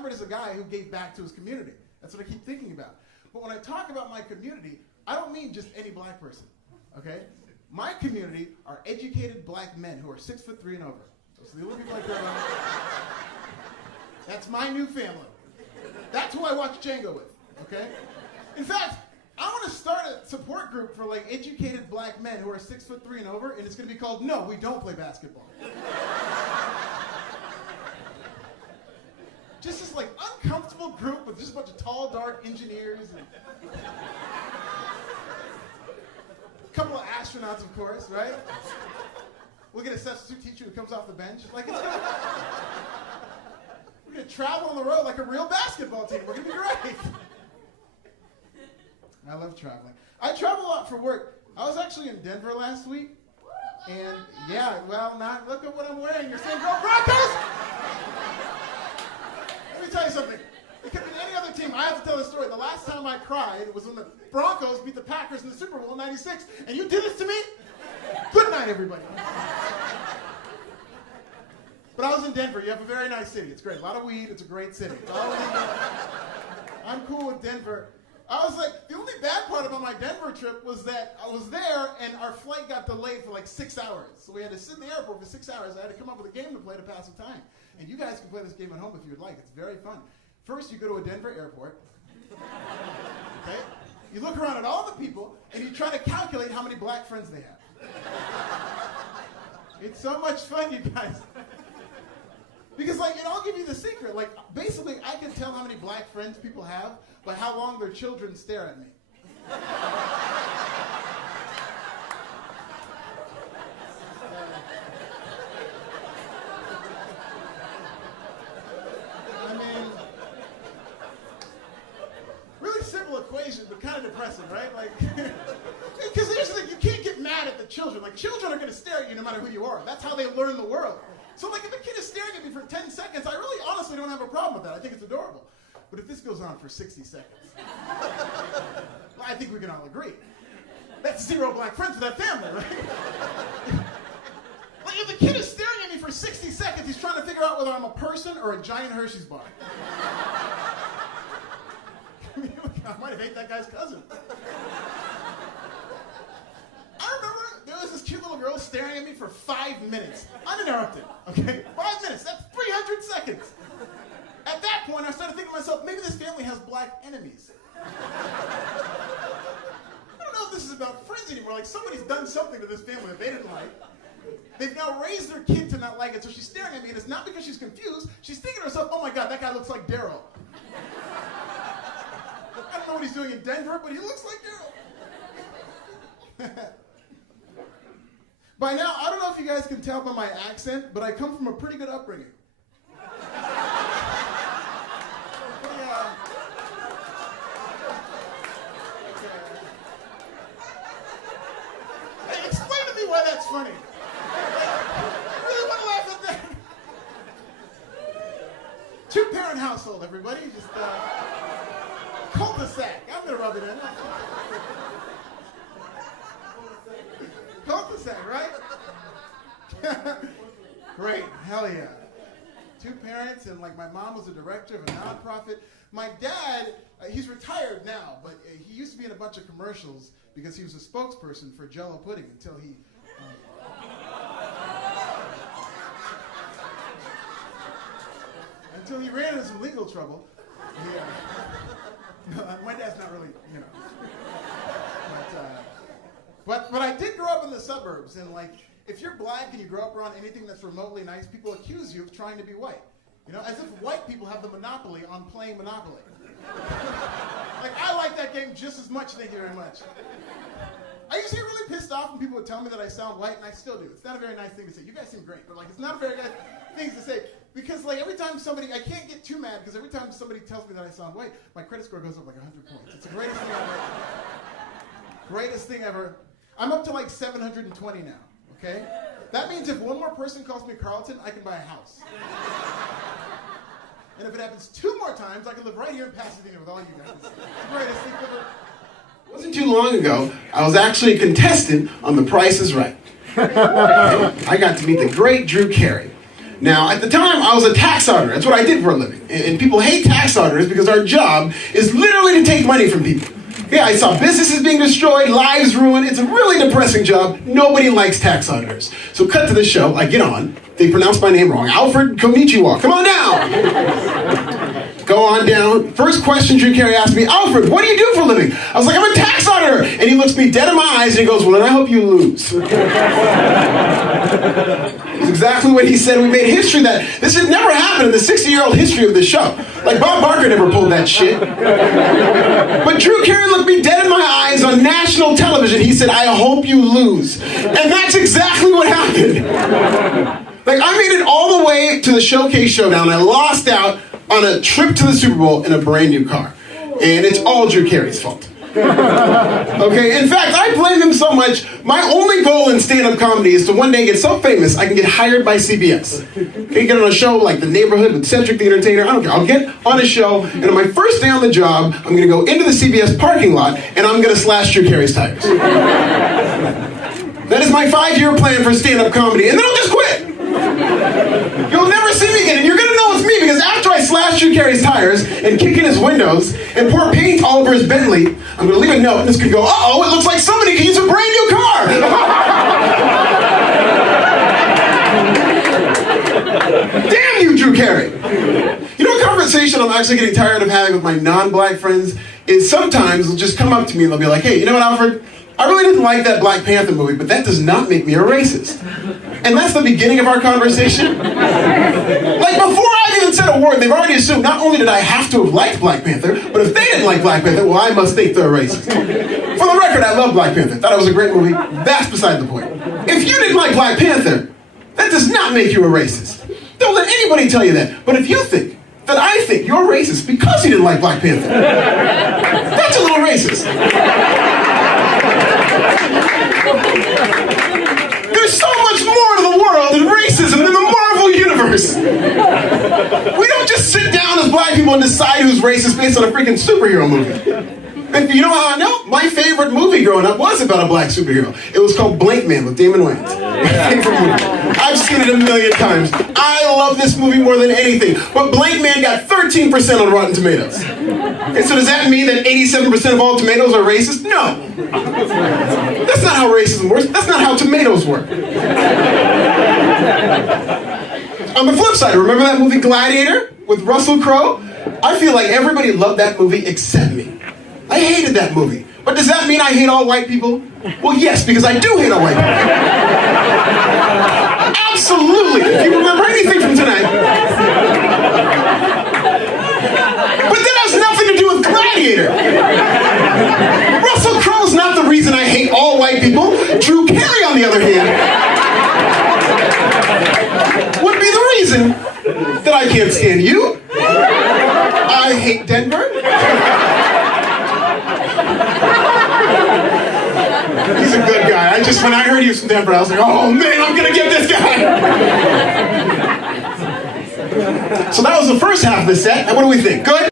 remembered as a guy who gave back to his community. That's what I keep thinking about. But when I talk about my community, I don't mean just any black person, okay? My community are educated black men who are 6'3" and over. So the only people like that. That's my new family. That's who I watch Django with, okay? In fact, I want to start a support group for like educated black men who are 6'3" and over, and it's going to be called No, We Don't Play Basketball. Just this like uncomfortable group with just a bunch of tall, dark engineers and a couple of astronauts, of course, right? We'll get a substitute teacher who comes off the bench. Like we're gonna travel on the road like a real basketball team. We're gonna be great. I love traveling. I travel a lot for work. I was actually in Denver last week, and yeah, well, not look at what I'm wearing. You're saying go Broncos? Let me tell you something. It could be any other team. I have to tell the story. The last time I cried was when the Broncos beat the Packers in the Super Bowl in '96, and you did this to me? Good night, everybody. But I was in Denver. You have a very nice city. It's great. A lot of weed. It's a great city. I'm cool with Denver. I was like, the only bad part about my Denver trip was that I was there and our flight got delayed for like 6 hours. So we had to sit in the airport for 6 hours. I had to come up with a game to play to pass the time. And you guys can play this game at home if you would like. It's very fun. First, you go to a Denver airport. Okay? You look around at all the people and you try to calculate how many black friends they have. It's so much fun, you guys. Because, like, and I'll give you the secret. Like, basically, I can tell how many black friends people have by how long their children stare at me. I mean, really simple equation, but kind of depressing, right? Like, because here's the thing, you can't get mad at the children. Like, children are going to stare at you no matter who you are. That's how they learn the world. So, like, if a kid is staring at me for 10 seconds, I really honestly don't have a problem with that. I think it's adorable. But if this goes on for 60 seconds, well, I think we can all agree. That's 0 black friends for that family, right? Like, if the kid is staring at me for 60 seconds, he's trying to figure out whether I'm a person or a giant Hershey's bar. I might have ate that guy's cousin. I remember there was this cute little girl staring at me for 5 minutes, uninterrupted, okay? 5 minutes, that's 300 seconds. At that point, I started thinking to myself, maybe this family has black enemies. I don't know if this is about friends anymore. Like, somebody's done something to this family that they didn't like. They've now raised their kid to not like it, so she's staring at me, and it's not because she's confused. She's thinking to herself, oh my God, that guy looks like Daryl. I don't know what he's doing in Denver, but he looks like Daryl. By now, I don't know if you guys can tell by my accent, but I come from a pretty good upbringing. Hey, explain to me why that's funny. I really want to laugh at that. 2-parent household, everybody. Just cul-de-sac. I'm going to rub it in. Cul-de-sac, right? Great, hell yeah. 2 parents, and like my mom was a director of a nonprofit. My dad, he's retired now, but he used to be in a bunch of commercials because he was a spokesperson for Jell-O pudding until he... until he ran into some legal trouble. Yeah. My dad's not really, you know. But I did grow up in the suburbs, and like, if you're black and you grow up around anything that's remotely nice, people accuse you of trying to be white. You know, as if white people have the monopoly on playing Monopoly. Like, I like that game just as much, thank you very much. I used to get really pissed off when people would tell me that I sound white, and I still do. It's not a very nice thing to say. You guys seem great, but like, it's not a very nice thing to say. Because like, every time somebody, I can't get too mad, because every time somebody tells me that I sound white, my credit score goes up like 100 points. It's the greatest thing ever. Greatest thing ever. I'm up to like 720 now, okay? That means if one more person calls me Carlton, I can buy a house. And if it happens 2 more times, I can live right here in Pasadena with all you guys. It's the greatest thing ever. It wasn't too long ago, I was actually a contestant on The Price is Right. I got to meet the great Drew Carey. Now, at the time, I was a tax auditor. That's what I did for a living. And people hate tax auditors because our job is literally to take money from people. Yeah, I saw businesses being destroyed, lives ruined. It's a really depressing job. Nobody likes tax auditors. So cut to the show. I get on. They pronounce my name wrong. Alfred, Konuwa. Come on down. Go on down. First question Drew Carey asked me, Alfred, what do you do for a living? I was like, I'm a tax auditor. And he looks me dead in my eyes and he goes, well, then I hope you lose. It's exactly what he said. We made history that this had never happened in the 60-year-old history of the show. Like Bob Barker never pulled that shit. But Drew Carey looked me dead in my eyes on national television. He said, I hope you lose. And that's exactly what happened. Like, I made it all the way to the Showcase Showdown. I lost out on a trip to the Super Bowl in a brand new car. And it's all Drew Carey's fault. Okay, in fact, I blame him so much. My only goal in stand-up comedy is to one day get so famous I can get hired by CBS. Okay, get on a show like The Neighborhood with Cedric the Entertainer. I don't care. I'll get on a show, and on my first day on the job, I'm going to go into the CBS parking lot, and I'm going to slash Drew Carey's tires. That is my 5-year plan for stand-up comedy, and then I'll just quit. You'll never see me again, and you're going to know it's me, because after I slash Drew Carey's tires and kick in his windows and pour paint all over his Bentley, I'm going to leave a note, and it's going to go, uh-oh, it looks like somebody can use a brand new car. Damn you, Drew Carey. You know, a conversation I'm actually getting tired of having with my non-black friends is sometimes they'll just come up to me and they'll be like, hey, you know what, Alfred? I really didn't like that Black Panther movie, but that does not make me a racist. And that's the beginning of our conversation. Like, before I've even said a word, they've already assumed not only did I have to have liked Black Panther, but if they didn't like Black Panther, well, I must think they're racist. For the record, I love Black Panther. Thought it was a great movie. That's beside the point. If you didn't like Black Panther, that does not make you a racist. Don't let anybody tell you that. But if you think that I think you're racist because you didn't like Black Panther, that's a little racist. There's so much more to the world than racism in the Marvel Universe. We don't just sit down as black people and decide who's racist based on a freaking superhero movie. And you know how I know? My favorite movie growing up was about a black superhero. It was called Blank Man with Damon Wayans. My favorite movie. I've seen it a million times. I love this movie more than anything. But Blank Man got 13% on Rotten Tomatoes. Okay, so does that mean that 87% of all tomatoes are racist? No. That's not how racism works. That's not how tomatoes work. On the flip side, remember that movie Gladiator with Russell Crowe? I feel like everybody loved that movie except me. I hated that movie. But does that mean I hate all white people? Well, yes, because I do hate all white people. Absolutely. If you remember anything from tonight. But that has nothing to do with Gladiator. Russell Crowe's not the reason I hate all white people. Drew Carey, on the other hand, would be the reason that I can't stand you. I hate Denver. He's a good guy. When I heard he was from Denver, I was like, oh man, I'm gonna get this guy. So that was the first half of the set. And what do we think? Good?